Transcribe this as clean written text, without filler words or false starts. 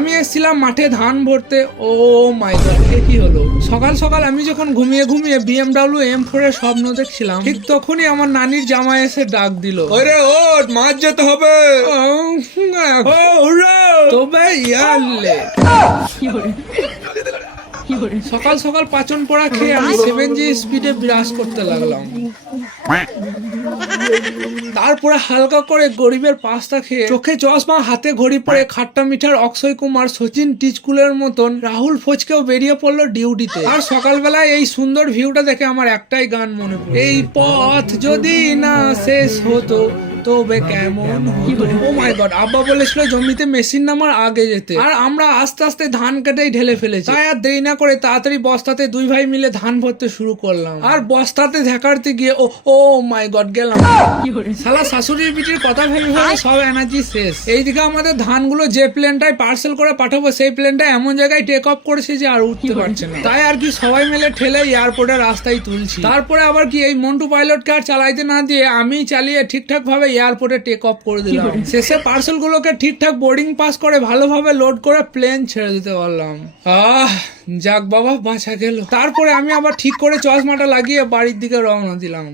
আমি এসেছিলাম মাঠে ধান ভরতে। ও মাই গড, কি হলো? সকাল সকাল আমি যখন ঘুমিয়ে ঘুমিয়ে BMW M4 এর স্বপ্ন দেখছিলাম, ঠিক তখনই আমার নানির জামাই এসে ডাক দিল, ওরে ওঠ, মাছ যেতে হবে। তবে ইয়ারলে সকাল সকাল পাচন পড়া খেয়ে আমি 7G স্পিডে বিরাজ করতে লাগলাম। তারপরে হালকা করে গরিবের পাস্তা খেয়ে, চোখে চশমা, হাতে ঘড়ি পরে, খাট্টা মিঠার অক্ষয় কুমার, সচিন টিচকুলের মতন রাহুল ফোজকেও বেরিয়ে পড়লো ডিউটিতে। আর সকালবেলায় এই সুন্দর ভিউটা দেখে আমার একটাই গান মনে পড়ে, এই পথ যদি না শেষ হতো তবে কেমন হতো। ও মাই গড, আব্বা বলেছিল জমিতে মেশিন নামার আগে যেতে, আর আমরা আস্তে আস্তে ধান কেটেই ঢেলে ফেলেছি। তাই আর দেরি না করে তাড়াতাড়ি বস্তাতে দুই ভাই মিলে ধান ভরতে শুরু করলাম। আর বস্তাতে ঢাকারতে গিয়ে ও মাই গড গেলাম। শালা শাশুড়ির পিঠির কথা ভেবে ভেবে সব এনার্জি শেষ। এইদিকে আমাদের ধানগুলো যে প্লেনটায় পার্সেল করে পাঠাবো, সেই প্লেনটা এমন জায়গায় টেক অফ করেছে যে আর উঠতে পারছে না। তাই আর কি সবাই মিলে ঠেলে এয়ারপোর্টের রাস্তায় তুলছি। তারপরে আবার কি এই মন্টু পাইলটকে আর চালাইতে না দিয়ে আমি চালিয়ে ঠিকঠাক ভাবে এয়ারপোর্টে টেক অফ করে দিলাম। শেষে পার্সেল গুলোকে ঠিকঠাক বোর্ডিং পাস করে ভালোভাবে লোড করে প্লেন ছেড়ে দিতে পারলাম। যাক বাবা, বাঁচা গেল। তারপরে আমি আবার ঠিক করে চশমাটা লাগিয়ে বাড়ির দিকে রওনা দিলাম।